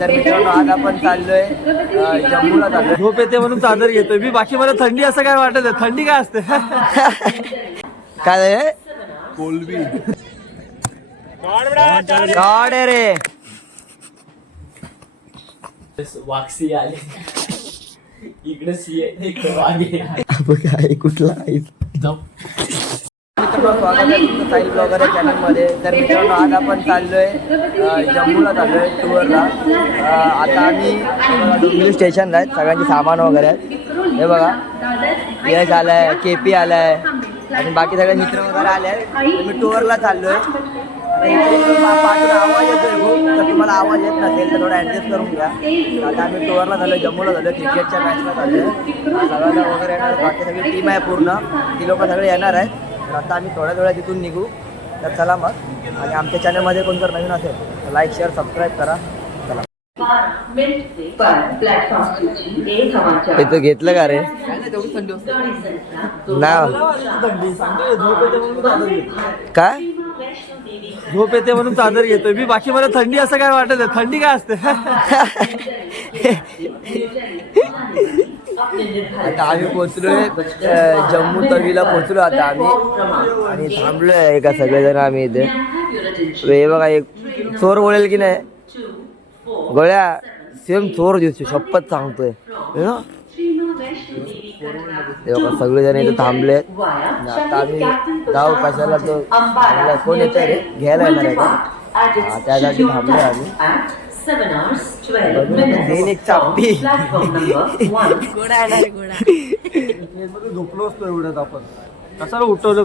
तर मित्रांनो आज आपण चाललोय जम्मूला चाललोय. झोप येते म्हणून चादर घेतोय मी. बाकी मला थंडी असं काय वाटत नाही. थंडी काय असते? काय कोलबी गाड रे वाक्सी आले इकडे काय कुठला स्वागत आहे तुमचं साईल ब्लॉगर या चॅनलमध्ये. तर मित्रांनो आज आपण चाललोय जम्मूला चाललोय टूरला. आता आम्ही डोंबिवली स्टेशनला आहेत. सगळ्यांचे सामान वगैरे आहेत. हे बघा यश आलाय, KP आलाय आणि बाकी सगळे मित्र वगैरे आले आहेत. मी टूरला चाललोय. पाठून आवाज येतोय खूप, तर तुम्हाला आवाज येत नसेल तर थोडं ॲडजस्ट करून घ्या. आता आम्ही टूरला झालो, जम्मूला झालो, क्रिकेटच्या मॅचला झालो. सगळ्यांना वगैरे येणार, बाकी सगळी टीम आहे पूर्ण, ती लोक सगळे येणार आहेत. तर आता आम्ही थोड्या वेळा तिथून निघू. तर चला मग. आणि आमच्या चॅनलमध्ये कोण जर नवीन असेल तर लाईक शेअर सबस्क्राईब करा. चला. ते तर घेतलं का रे ना काय झोप येते म्हणून चादर घेतोय मी. बाकी मला थंडी असं काय वाटत नाही. थंडी काय असते? आता आम्ही पोहोचलोय जम्मू तवीला पोहोचलो आता आम्ही. आणि थांबलोय का सगळेजण आम्ही इथे. हे बघा एक चोर बोलेल की नाही गोळ्या, सेम चोर दिसतो, शपथ सांगतोय. सगळेजण इथे थांबले. आता आम्ही जाऊ कशाला, तो कोण येत रे घ्यायला येणार आहे का, त्यासाठी थांबलोय आम्ही. एक चापी झोपलो असतो एवढ्यात आपण. कशाला उठवलं?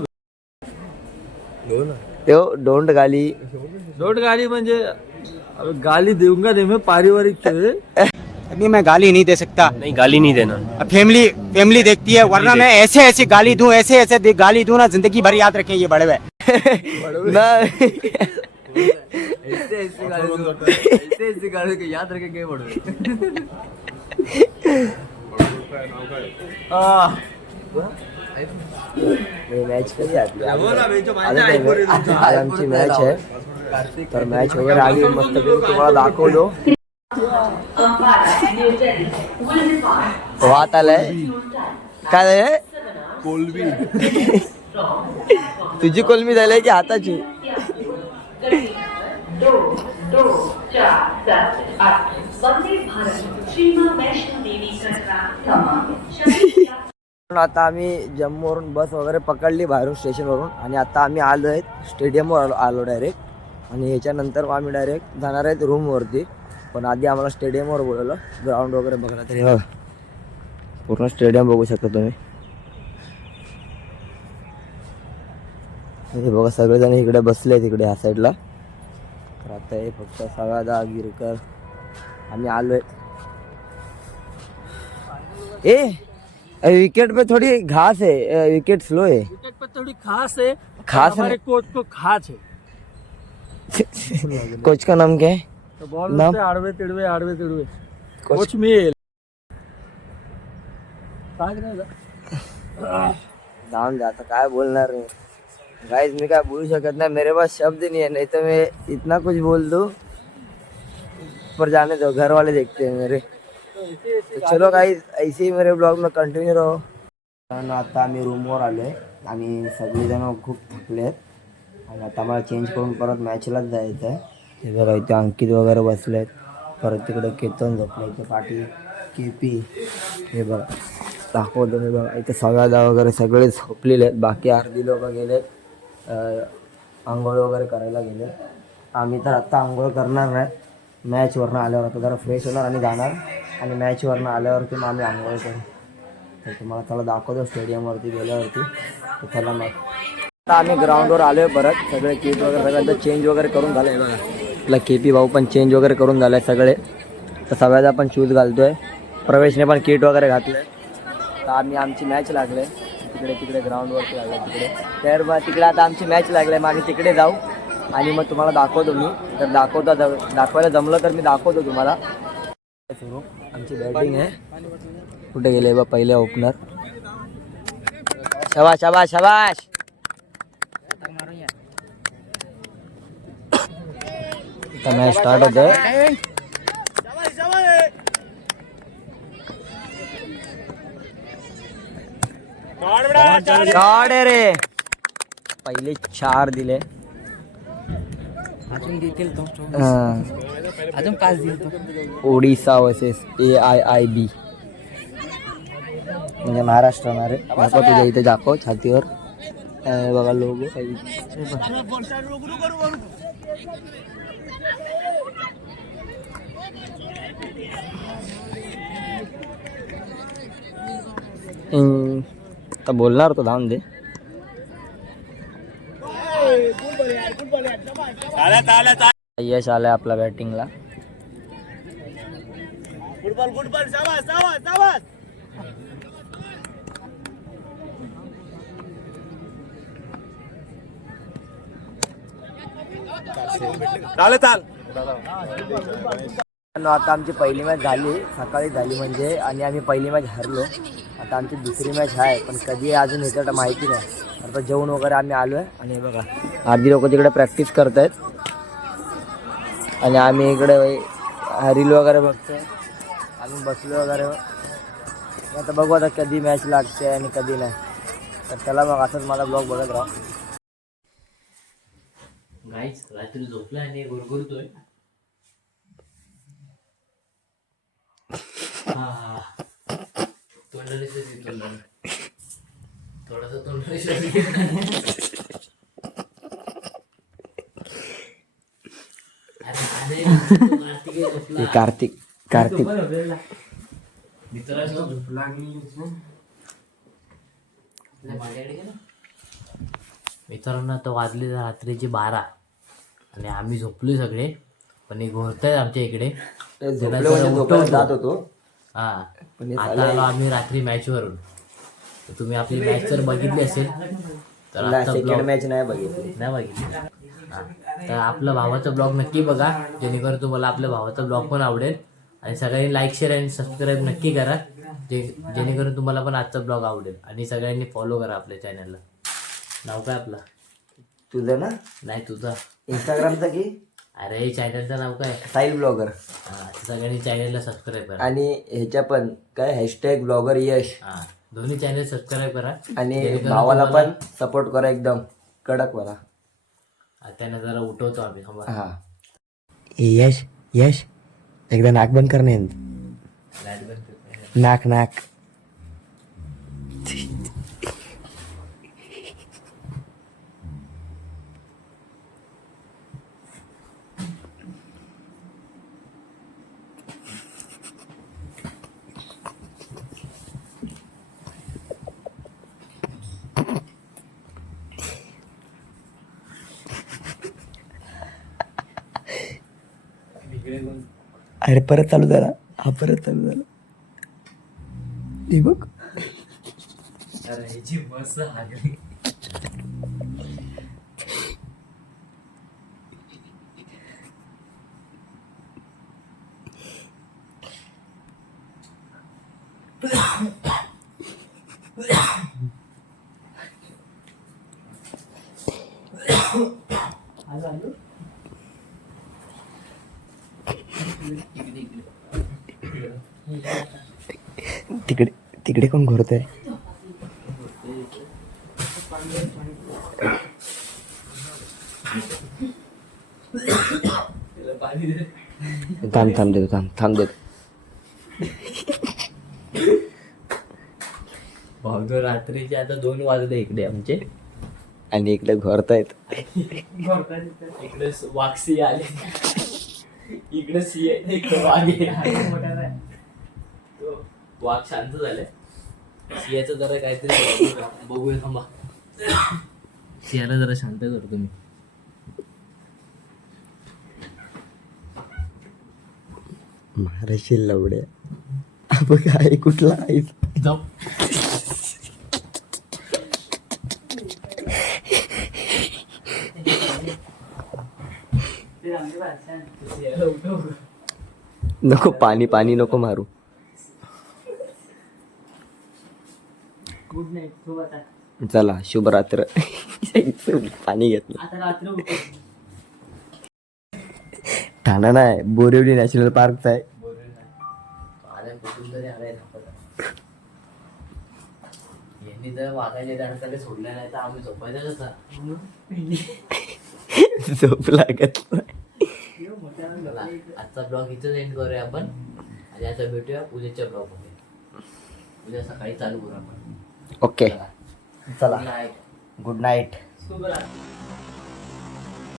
डोंट गाली. डोंट गाली म्हणजे गाली देऊंगा नहीं मैं, पारिवारिक अभी मैं गाली नहीं दे सकता. नहीं गाली नहीं देना. फैमिली देखती है, वरना मैं ऐसे ऐसे गाली दूं, ऐसे गाली दूं ना, जिंदगी भर याद रखें ये बड़वे. ऐसे गाली याद रखेंगे बड़वे. मॅच कधी आली? आज आमची मॅच आहे. तर मॅच वगैरे आली मस्त तुम्हाला दाखवलो. वात आलाय काय कोलबी. तुझी कोलबी झाली की हाताची? आता आम्ही जम्मूवरून बस वगैरे पकडली बाहेरून स्टेशनवरून. आणि आता आम्ही आलो आहेत स्टेडियमवर आलो डायरेक्ट. आणि ह्याच्यानंतर आम्ही डायरेक्ट जाणार आहेत रूमवरती. पण आधी आम्हाला स्टेडियमवर बोलवलं ग्राउंड वगैरे बघायला. तरी बघा पूर्ण स्टेडियम बघू शकता तुम्ही. हे बघा सगळेजण इकडे बसले तिकडे ह्या साईडला. तर आता हे फक्त सगळा गिरकर आम्ही आलो आहे. विकेट पे थोड़ी घास है, विकेट स्लो है. विकेट पे थोड़ी खास है. हमारे कोच को खास है. कोच का नाम क्या है? तो बॉल नाम? आडवे तिडवे कोच कोच मिळेल. जाऊन दे आता काय बोलणार मी. गाइस मी काय बोलू शकत नाही, मेरे पास शब्द नहीं है. नहीं तो मैं इतना कुछ बोल दूं, पर जाने दो, घर वाले देखते हैं मेरे. तो चलो गाइस ऐसे ही मेरे ब्लॉग में कंटिन्यू रहो. आता आम्ही रूमवर आलो आहे. आम्ही सगळेजण खूप थकले आहेत. आणि आता मला चेंज करून परत मॅचलाच जायचं आहे. हे बघा इथे अंकित वगैरे बसले आहेत. परत तिकडे केतन झोपले, इथे पाठी KP. हे बघा दाखवतो. हे बघा इथे सगळ्यादा वगैरे सगळे झोपलेले आहेत. बाकी अर्धी लोक गेले आंघोळ वगैरे करायला गेले. आम्ही तर आत्ता आंघोळ करणार नाही. मॅचवरनं आल्यावर आता जरा फ्रेश होणार आणि जाणार. आणि मॅचवरनं आल्यावरती मग आम्ही आंघोळ करू. तर तुम्हाला चला दाखवतो स्टेडियमवरती गेल्यावरती. तर चला मग आता आम्ही ग्राउंडवर आलो आहे परत. सगळे किट वगैरे सगळ्यांचं चेंज वगैरे करून झालं आहे बघा. आपला KP भाऊ पण चेंज वगैरे करून झालं आहे सगळे. तर सगळ्याचा पण शूज घालतो आहे. प्रवेशने पण किट वगैरे घातलं आहे. तर आम्ही आमची मॅच लागले तिकडे ग्राउंडवरती लागले तिकडे. तर मग तिकडे आता आमची मॅच लागली आहे. मग आम्ही तिकडे जाऊ आणि मग तुम्हाला दाखवतो मी. तर दाखवायला जमलं तर मी दाखवतो तुम्हाला. सुरू आमची बॅटिंग आहे. कुठे गेले बा पहिले ओपनर. शाबाश शाबाश शाबाश. आता मॅच स्टार्ट होतोय. शॉट आहे रे. पहिले 4 दिले. अजून देतील तो हा. अजून 5 देईल तो. ओडिसा वर्सेस AIIB म्हणजे महाराष्ट्र रे. दाखव तुझ्या इथे दाखव छातीवर बघा लोगो. आता बोलणार तो धाम दे. यश आलाय आपला बॅटिंगला. आता आमची पहिली मॅच झाली, सकाळी झाली म्हणजे, आणि आम्ही पहिली मॅच हरलो. आता आमची दुसरी मॅच आहे, पण कधी अजून ह्याच्यात माहिती नाही. आता जेवण वगैरे आम्ही आलो आहे आणि हे बघा अर्धी लोक तिकडे प्रॅक्टिस करत आहेत आणि आम्ही इकडे रील वगैरे बघतोय. आम्ही बसलो वगैरे. आता बघू आता कधी मॅच लागते आणि कधी नाही. तर चला मग असंच माझा ब्लॉग बघत राहा. गाईस रात्री झोपला आणि गुरगुरतोय. तोंडाने थोडासा कार्तिक मित्रांनो आता वाजले रात्रीचे 12 आणि आम्ही झोपलोय सगळे, पण हे घोरतायत आमच्या इकडे. जात होतो. हा आता आलो आम्ही रात्री मॅच वरून. तुम्ही आपली मॅच जर बघितली असेल तर सेकंड मॅच नाही बघितली. तर आपला भावाचा ब्लॉग नक्की बघा, जेणेकरून तुम्हाला आपल्या भावाचा ब्लॉग पण आवडेल. आणि सगळ्यांनी लाईक शेअर आणि सबस्क्राईब नक्की करा, जेणेकरून तुम्हाला पण आजचा ब्लॉग आवडेल. आणि सगळ्यांनी फॉलो करा आपल्या चॅनलला. नाव काय आपला? तुझं ना? नाही तुझं. इंस्टाग्रामचं की? अरे चॅनलचं नाव काय? Style blogger. सगळ्यांनी चॅनलला सबस्क्राईब करा. आणि ह्याच्या पण काय हॅशटॅग ब्लॉगर यश. दोन्ही चॅनल सबस्क्राईब करा आणि भावाला पण सपोर्ट करा एकदम कडक वाला. त्यांना जरा उठवतो आम्ही. हा यश यश एकदा नाक बंद करणे. नाक नाक अरे परत चालू झाला. हा परत चालू झाला. हे बघ मस्त हागली. तिकडे तिकडे कोण घोरतोय? थांब देतो. भाऊ रात्रीचे आता 2 वाजले इकडे आमचे, आणि इकडे घोरतायत. इकडे वाघसी आले, इकडे सिंह, इकडे वाघ. वाघ शांत झाले. सिंहाचं जरा काहीतरी बघूया थांबा. सिंहाला जरा शांत करतो मी. महाराष्ट्र लवड्या बघ आहे कुठला आहे. जाऊ नको पाणी नको मारू. Good night. चला शुभरात्र. पाणी घेतलं. ठाणा नाही, बोरिवली नॅशनल पार्कचा आहे. यांनी जर वागायला त्यानंतर सोडलं नाही तर आम्ही झोपायचं कसं. झोप लागत नाही. चला, आजचा ब्लॉग इथंच एंड करूया आपण आणि आता भेटूया उद्याच्या ब्लॉग मध्ये. उद्या सकाळी चालू करू आपण. ओके चला. चला Good night. Good night. शुभरात्री.